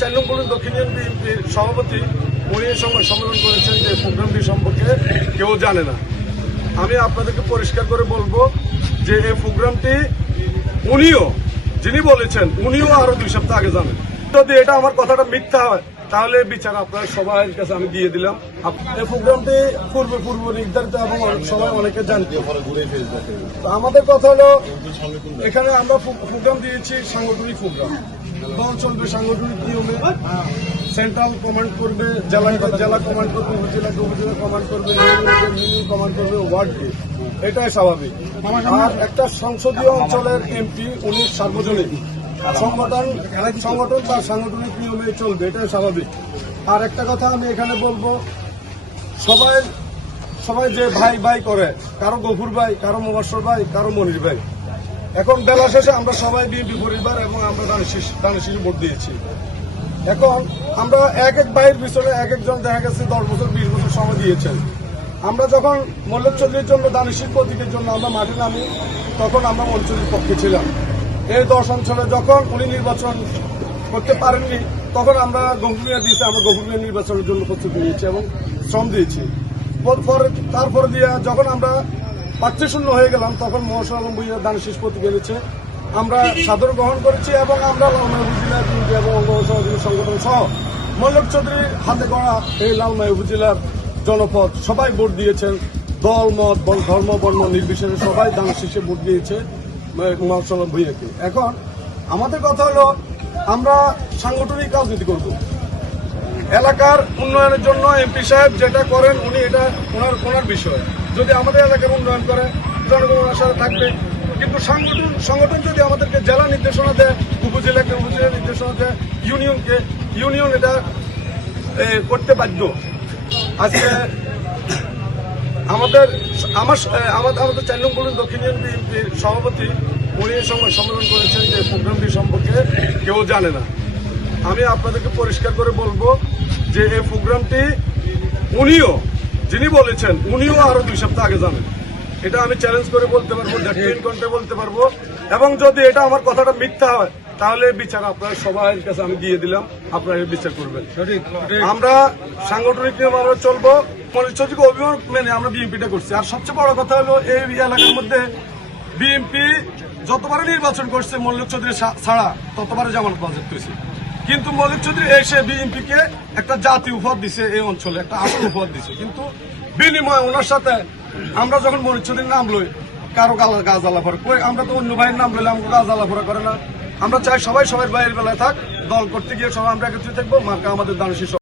4 নং পল্লী দক্ষিণ ইউনিয়ন বিএনপির সভাপতি উনি এই সময় সম্মেলন করেছেন যে প্রোগ্রামটি সম্পর্কে কেউ জানে না। আমি আপনাদেরকে পরিষ্কার করে বলবো যে এই প্রোগ্রামটি উনিও যিনি বলেছেন উনিও আরো 2 সপ্তাহ আগে জানেন। যদি এটা আমার কথাটা মিথ্যা হয় তাহলে বিচার আপনার সবার কাছে আমি দিয়ে দিলাম। এই প্রোগ্রামটি পূর্ব নির্ধারিত এবং সবাই অনেকে জানতো। আমাদের কথা হলো এখানে আমরা প্রোগ্রাম দিয়েছি সাংগঠনিক প্রোগ্রাম। দল চলবে সাংগঠনিক নিয়মে, সেন্ট্রাল কমান্ড করবে, জেলা কমান্ড করবে, উপজেলাকে উপজেলা কমান্ড করবে, ইউনিয়ন কমান্ড করবে, ওয়ার্ডকে, এটাই স্বাভাবিক। আর একটা সংসদীয় অঞ্চলের এমপি উনি সার্বজনীন সংগঠন তার সাংগঠনিক নিয়মে চলবে, এটাই স্বাভাবিক। আর একটা কথা আমি এখানে বলবো, সবাই যে ভাই ভাই করে, কারো গফুর ভাই, কারো মোবাশ্বর ভাই, কারো মনির ভাই। এখন বেলা শেষে আমরা সবাই বিএনপি পরিবার এবং আমরা দানের শীষে ভোট দিয়েছি। এখন আমরা এক ভাইয়ের পিছনে একজন দেখা গেছে 10 বছর 20 বছর সময় দিয়েছেন। আমরা যখন মল্লিক চৌধুরীর জন্য দানের শীষ প্রতীকের জন্য আমরা মাঠে নামি, তখন আমরা মঞ্চুরির পক্ষে ছিলাম। এই 10 অঞ্চলে যখন উনি নির্বাচন করতে পারেননি, তখন আমরা গফুরিয়া দিয়েছি, আমরা গফুরিয়া নির্বাচনের জন্য প্রস্তুতি নিয়েছি এবং শ্রম দিয়েছি। তারপরে দিয়ে যখন আমরা প্রার্থীশূন্য হয়ে গেলাম, তখন মহাশয় আলম ভূঁইয়া দানের শীষ প্রতীক এনেছে, আমরা সাদর গ্রহণ করেছি এবং আমরা লালমাই উপজেলার বিএনপি এবং অঙ্গ সহযোগী সংগঠন সহ মল্লিক চৌধুরীর হাতে গড়া এই লালমাই উপজেলার জনপদ সবাই ভোট দিয়েছেন। দল মত ধর্ম বর্ণ নির্বিশেষে সবাই দানের শীষে ভোট দিয়েছে মহাশয় আলম ভূঁইয়াকে। এখন আমাদের কথা হলো আমরা সাংগঠনিক রাজনীতি করব। এলাকার উন্নয়নের জন্য এমপি সাহেব যেটা করেন উনি এটা ওনার বিষয়। যদি আমাদের এলাকার উন্নয়ন করে জনগণের সাথে থাকবে, কিন্তু সংগঠন যদি আমাদেরকে জেলা নির্দেশনা দেয়, উপজেলাকে উপজেলা নির্দেশনা দেয়, ইউনিয়ন এটা করতে বাধ্য। আজকে আমাদের 4 নং পল্লী দক্ষিণ ইউনিয়ন বিএনপির সভাপতি উনি এই সময় সম্মেলন করেছেন যে প্রোগ্রামটি সম্পর্কে কেউ জানে না। আমি আপনাদেরকে পরিষ্কার করে বলবো যে এই প্রোগ্রামটি উনিও যিনি বলেছেন উনিও আরো 2 সপ্তাহ আগে জানেন। এটা আমি চ্যালেঞ্জ করে বলতে পারবো, বলতে পারবো। এবং যদি এটা আমার কথাটা মিথ্যা হয় তাহলে বিচার আপনার সবার কাছে আমি দিয়ে দিলাম, আপনারা বিচার করবেন। আমরা সাংগঠনিক নিয়ম আমরা চলবো, মনির অভিমান মেনে আমরা বিএনপিটা করছি। আর সবচেয়ে বড় কথা হলো এই এলাকার মধ্যে বিএনপি যতবারে নির্বাচন করছে মল্লিক চৌধুরী ছাড়া ততবারে জামানত বাজেট হয়েছে। কিন্তু মল্লিক চৌধুরী এসে বিএনপিকে একটা জাতীয় উপহার দিছে, এই অঞ্চলে একটা আসল উপহার দিছে। কিন্তু বিনিময়ে ওনার সাথে আমরা যখন মনির চৌধুরীর নাম লই, কারো গাছ আলাফারা কই, আমরা তো অন্য ভাইয়ের নাম লইলে আমাকে গাছ আলাফারা করে না। আমরা চাই সবাই সবার ভাইয়ের বেলায় থাক, দল করতে গিয়ে সবাই আমরা একত্রিত থাকবো, মার্কা আমাদের দানের শীষ।